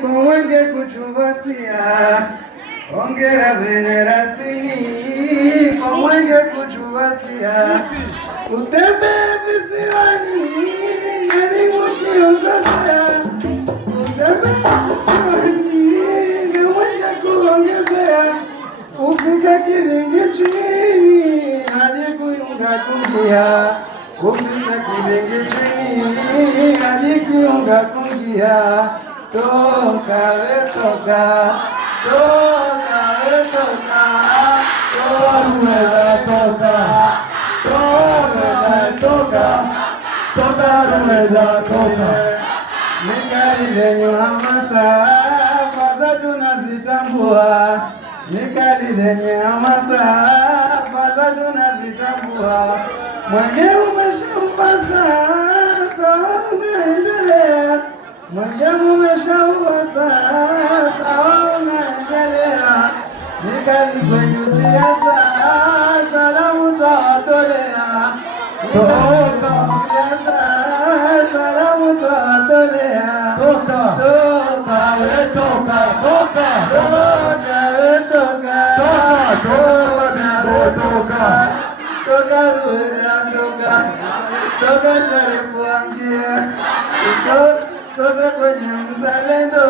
kwa mwenge kuchuvasia, hongera Venerasini kwa mwenge kuchuvasia, utembe visiwani nani kukiongezea, utembe visiwani na mwenge kuongezea, ufike Kilingitini hadi Kuyunga kungia, ufike Kilingitini hadi Kuyunga kungia, toka we toka, toka we toka, toka toka, nikali lenye hamasa, faza tunazitambua, nikali lenye hamasa, faza tunazitambua, mwenge umeshampasa, sawa unaendelea, mwenge umeshampasa, sawa unaendelea, nikali kwenye siasa, salamu twawatolea, toka siasa, salamu twawatolea, toka we toka, toka we toka, toka Rueda toka, toka Tarikuangia, sote kwenye mzalendo,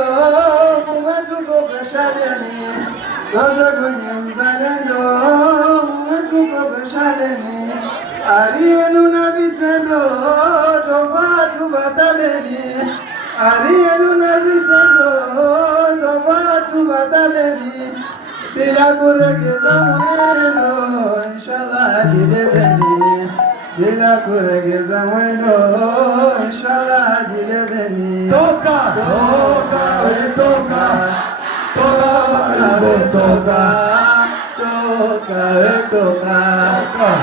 umetukopesha deni, sote kwenye mzalendo, umetukopesha deni, ari yenu na vitendo, tofauti bataleni, ari yenu na vitendo, tofauti bataleni, bila kuregeza mwendo, inshallah jilebeni, bila kuregeza mwendo, inshallah jilebeni. Toka we toka, toka we toka,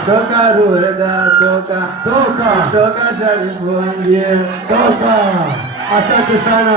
toka Rueda toka, toka Sharifu Angie, toka. Asante sana.